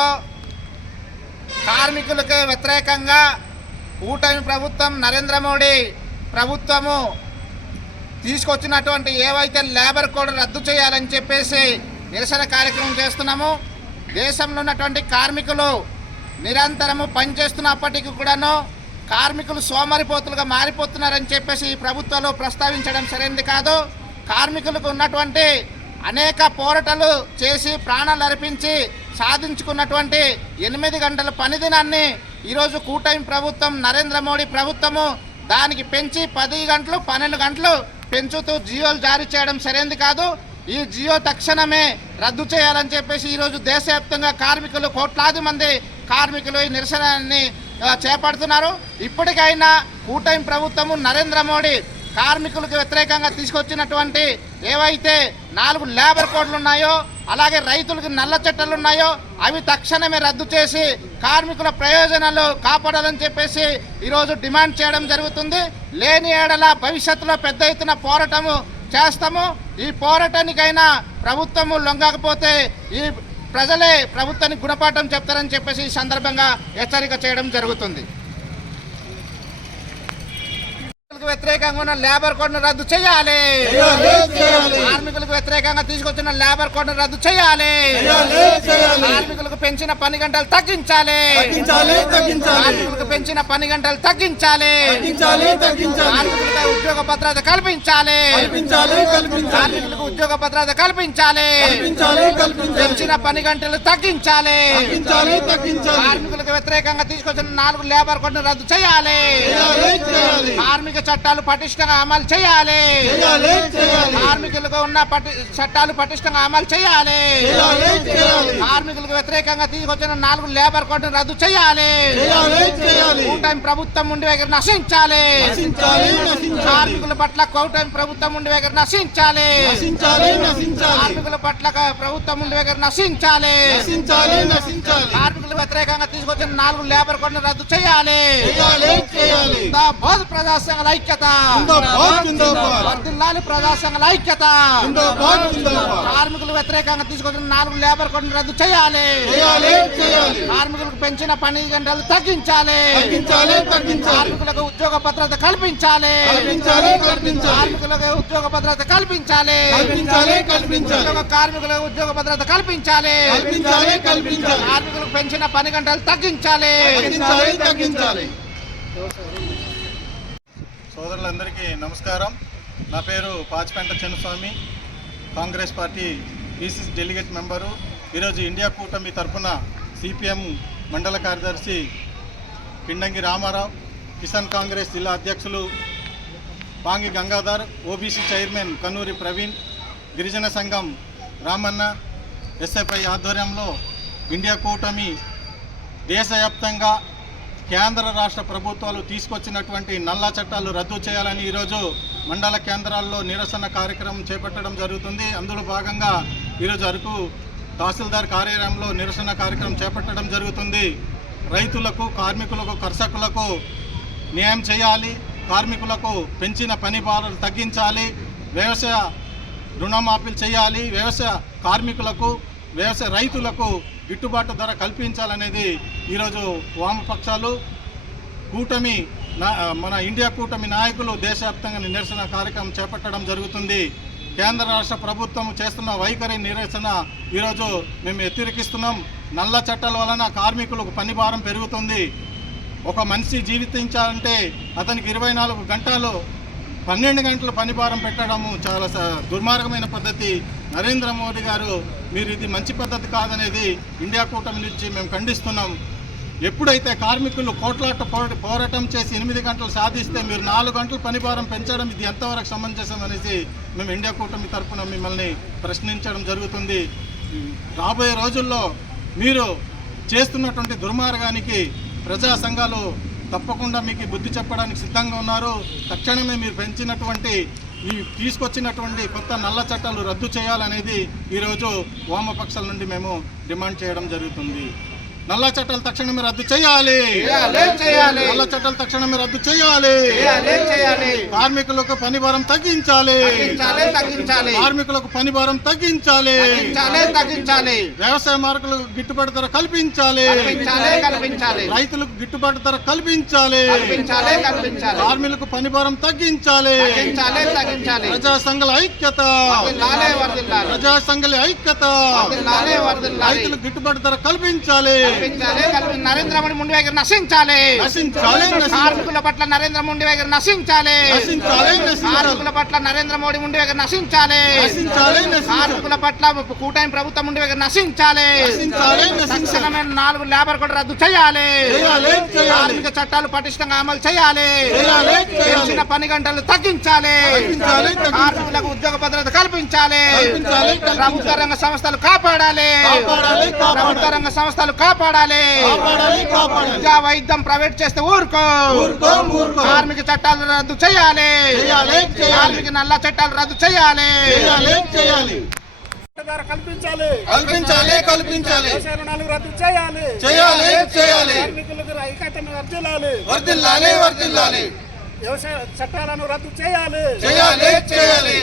రాష్ట్రంలో కార్మికులకు వ్యతిరేకంగా కూటమి ప్రభుత్వం నరేంద్ర మోడీ ప్రభుత్వము తీసుకొచ్చినటువంటి ఏవైతే లేబర్ కోడ్ రద్దు చేయాలని చెప్పేసి నిరసన కార్యక్రమం చేస్తున్నాము. దేశంలో ఉన్నటువంటి కార్మికులు నిరంతరము పనిచేస్తున్నప్పటికీ కూడాను కార్మికులు సోమరిపోతులుగా మారిపోతున్నారని చెప్పేసి ఈ ప్రభుత్వాలు ప్రస్తావించడం సరైనది కాదు. కార్మికులకు ఉన్నటువంటి అనేక పోరాటాలు చేసి ప్రాణాలు అర్పించి సాధించుకున్నటువంటి ఎనిమిది గంటల పనిదినాన్ని ఈరోజు కూటమి ప్రభుత్వం నరేంద్ర మోడీ ప్రభుత్వము దానికి పెంచి పది గంటలు పన్నెండు గంటలు పెంచుతూ జియోలు జారీ చేయడం సరైనది కాదు. ఈ జియో తక్షణమే రద్దు చేయాలని చెప్పేసి ఈరోజు దేశవ్యాప్తంగా కార్మికులు కోట్లాది మంది కార్మికులు ఈ నిరసనాన్ని చేపడుతున్నారు. ఇప్పటికైనా కూటమి ప్రభుత్వము నరేంద్ర మోడీ కార్మికులకు వ్యతిరేకంగా తీసుకొచ్చినటువంటి ఏవైతే నాలుగు లేబర్ కోడ్లు ఉన్నాయో అలాగే రైతులకు నల్ల చట్టాలు ఉన్నాయో అవి తక్షణమే రద్దు చేసి కార్మికుల ప్రయోజనాలు కాపాడాలని చెప్పేసి ఈరోజు డిమాండ్ చేయడం జరుగుతుంది. లేని ఏడల భవిష్యత్తులో పెద్ద ఎత్తున పోరాటము చేస్తాము. ఈ పోరాటానికైనా ప్రభుత్వము లొంగకపోతే ఈ ప్రజలే ప్రభుత్వానికి గుణపాఠం చెప్తారని చెప్పేసి ఈ సందర్భంగా హెచ్చరిక చేయడం జరుగుతుంది. కార్మికులకు వ్యతిరేకంగా ఉన్న లేబర్ కోడ్ను రద్దు చేయాలి. కార్మికులకు వ్యతిరేకంగా తీసుకొచ్చిన లేబర్ కోడ్ను రద్దు చేయాలి. కార్మికులకు పెంచిన పని గంటలు తగ్గించాలి. కార్మికులకు పెంచిన పని గంటలు తగ్గించాలి. కార్మికులకు ఉద్యోగ భద్రత కల్పించాలి. కార్మికులకు ఉద్యోగ భద్రత కల్పించాలి. పెంచిన పని గంటలు తగ్గించాలి. కార్మికులకు వ్యతిరేకంగా తీసుకొచ్చిన నాలుగు లేబర్ కోడ్ను రద్దు చేయాలి. కార్మిక చట్టాలు పటిష్టంగా అమలు చేయాలి. కార్మికులకు ఉన్న చట్టాలు పటిష్టంగా అమలు చేయాలి. కార్మికులకు వ్యతిరేకంగా తీసుకొచ్చిన నాలుగు లేబర్ కోడ్ను రద్దు చేయాలి. కూటమి ప్రభుత్వం ఉండి వైఖరి నశించాలి. కార్మికుల పట్ల కూటమి ప్రభుత్వం ఉండి వైఖరి నశించాలి. కార్మికుల పట్ల ప్రభుత్వం ఉండి వైఖరి నశించాలి. కార్మికుల వ్యతిరేకంగా తీసుకొచ్చిన నాలుగు లేబర్ కోడ్ను రద్దు చేయాలి. చేయాలి చేయాలి. జిందాబాద్ ప్రజా సంఘాల ఐక్యత. ఐక్యత. కార్మికులకు వ్యతిరేకంగా తీసుకొచ్చిన నాలుగు లేబర్ కోడ్ను రద్దు చేయాలి. చేయాలి చేయాలి. కార్మికులకు పెంచిన పని గంటలు తగ్గించాలి. తగ్గించాలి తగ్గించాలి. కార్మికులకు ఉద్యోగ భద్రత కల్పించాలి. కల్పించాలి కల్పించాలి. కార్మికులకు ఉద్యోగ భద్రత కల్పించాలి. కల్పించాలి కల్పించాలి. ఉద్యోగ కార్మికులకు ఉద్యోగ భద్రత కల్పించాలి. కల్పించాలి కల్పించాలి. కార్మికులకు పెంచిన పని గంటలు తగ్గించాలి. తగ్గించాలి తగ్గించాలి. సోదరులందరికీ నమస్కారం. నా పేరు Pachipenta Chinnaswamy. Congress party ECC delegate member. ఈరోజు ఇండియా కూటమి తరఫున సిపిఎం మండల కార్యదర్శి పిండంగి రామారావు కిసాన్ కాంగ్రెస్ జిల్లా అధ్యక్షులు పాంగి గంగాధర్ ఓబీసీ చైర్మన్ కన్నూరి ప్రవీణ్ గిరిజన సంఘం రామన్న ఎస్ఎఫ్ఐ ఆధ్వర్యంలో ఇండియా కూటమి దేశవ్యాప్తంగా కేంద్ర రాష్ట్ర ప్రభుత్వాలు తీసుకొచ్చినటువంటి నల్ల చట్టాలు రద్దు చేయాలని ఈరోజు మండల కేంద్రాల్లో నిరసన కార్యక్రమం చేపట్టడం జరుగుతుంది. అందులో భాగంగా ఈరోజు అరకు తహసీల్దార్ కార్యాలయంలో నిరసన కార్యక్రమం చేపట్టడం జరుగుతుంది. రైతులకు కార్మికులకు కర్షకులకు న్యాయం చేయాలి. కార్మికులకు పెంచిన పని భారాలు తగ్గించాలి. వ్యవసాయ రుణమాఫీలు చేయాలి. వ్యవసాయ కార్మికులకు వ్యవసాయ రైతులకు గిట్టుబాటు ధర కల్పించాలనేది ఈరోజు వామపక్షాలు కూటమి నా- మన ఇండియా కూటమి నాయకులు దేశవ్యాప్తంగా నిరసన కార్యక్రమం చేపట్టడం జరుగుతుంది. కేంద్ర రాష్ట్ర ప్రభుత్వం చేస్తున్న వైఖరి నిరసన ఈరోజు మేము వ్యతిరేకిస్తున్నాం నల్ల చట్టాల వలన కార్మికులకు పని భారం పెరుగుతుంది. ఒక మనిషి జీవితించాలంటే అతనికి ఇరవై నాలుగు గంటలు పన్నెండు గంటల పని భారం పెట్టడము చాలా దుర్మార్గమైన పద్ధతి. నరేంద్ర మోడీ గారు మీరు ఇది మంచి పద్ధతి కాదనేది ఇండియా కూటమి నుంచి మేము ఖండిస్తున్నాం. ఎప్పుడైతే కార్మికులు కోట్లాట పోరాటం చేసి ఎనిమిది గంటలు సాధిస్తే మీరు నాలుగు గంటలు పనిభారం పెంచడం ఇది ఎంతవరకు సమంజసం అనేసి మేము ఇండియా కూటమి తరఫున మిమ్మల్ని ప్రశ్నించడం జరుగుతుంది. రాబోయే రోజుల్లో మీరు చేస్తున్నటువంటి దుర్మార్గానికి ప్రజా సంఘాలు తప్పకుండా మీకు బుద్ధి చెప్పడానికి సిద్ధంగా ఉన్నారు. తక్షణమే మీరు పెంచినటువంటి ఈ తీసుకొచ్చినటువంటి కొత్త నల్ల చట్టాలు రద్దు చేయాలనేది ఈరోజు వామపక్షాల నుండి మేము డిమాండ్ చేయడం జరుగుతుంది. నల్ల చట్టాలు తక్షణమే రద్దు చేయాలి. నల్ల చట్టాలు తక్షణమే రద్దు చేయాలి. కార్మికులకు పని భారం తగ్గించాలి. కార్మికులకు పని భారం తగ్గించాలి. వ్యవసాయ మార్కులకు గిట్టుబాటు ధర కల్పించాలి. రైతులకు గిట్టుబాటు ధర కల్పించాలి. కార్మికులకు పని భారం తగ్గించాలి. ప్రజా సంఘాల ఐక్యత. ప్రజా సంఘాల ఐక్యత. రైతులకు గిట్టుబాటు ధర కల్పించాలి. కల్పించాలి కల్పి నరేంద్ర మోడీ ముండి వైఖరి నశించాలి. కార్మికుల పట్ల నరేంద్ర మోడీ వైఖరి నశించాలి. కార్మికుల పట్ల నరేంద్ర మోడీ ముండి వైఖరి నశించాలి. కార్మికుల పట్ల కూటమి ప్రభుత్వం ముండి వైఖరి నశించాలి. నశించాలి నశించాలి. తక్షణమే నాలుగు లేబర్ కూడా రద్దు చేయాలి. కార్మిక చట్టాలు పటిష్టంగా అమలు చేయాలి. పని గంటలు తగ్గించాలి. కార్మికులకు ఉద్యోగ భద్రత కల్పించాలి. ప్రభుత్వ రంగ సంస్థలు కాపాడాలి. ప్రభుత్వ రంగ సంస్థలు కాపాడాలి. విద్యా వైద్యం ప్రైవేట్ చేస్తే ఊరుకో. కార్మిక చట్టాలు రద్దు చేయాలి. కార్మిక నల్ల చట్టాలు రద్దు చేయాలి. కల్పించాలి. కల్పించాలి కల్పించాలి. రద్దు చేయాలి. చేయాలి చేయాలి. వర్దిల్లాలి వర్దిల్లాలి వ్యవసాయ చట్టాలను రద్దు చేయాలి. చేయాలి చేయాలి.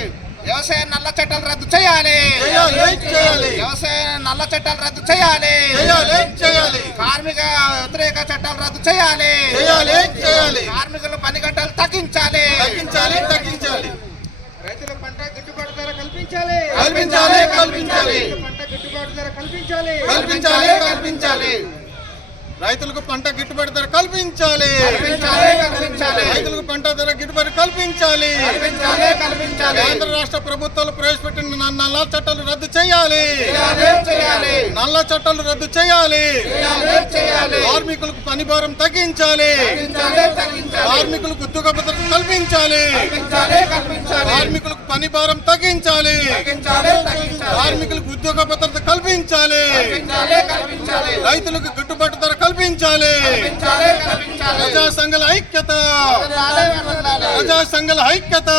వ్యవసాయ నల్ల చట్టాలు రద్దు చేయాలి. చేయాలి చేయాలి. వ్యవసాయ నల్ల చట్టాలు రద్దు చేయాలి. చేయాలి చేయాలి. కార్మిక వ్యతిరేక చట్టాలు రద్దు చేయాలి. చేయాలి చేయాలి. కార్మికుల పని గంటలు తగ్గించాలి. తగ్గించాలి తగ్గించాలి. రైతులకు పంట గిట్టుబాటు ధర కల్పించాలి. కల్పించాలి కల్పించాలి. పంట గిట్టుబాటు ధర కల్పించాలి. కల్పించాలి కల్పించాలి. రైతులకు పంట గిట్టుబాటు ధర కల్పించాలి. రైతులకు పంట ధర గిట్టుబాటు కల్పించాలి. కేంద్ర రాష్ట్ర ప్రభుత్వాలు ప్రవేశపెట్టిన నల్ల చట్టాలు రద్దు చేయాలి. నల్ల చట్టాలు రద్దు చేయాలి. కార్మికులకు పని భారం తగ్గించాలి. కార్మికులకు ఉద్యోగ భద్రత కల్పించాలి. కార్మికులకు పని భారం తగ్గించాలి. కార్మికులకు ఉద్యోగ భద్రత కల్పించాలి. రైతులకు గిట్టుబాటు కల్పించాలి. ప్రజా సంఘాల ఐక్యత. ప్రజా సంఘాల ఐక్యత.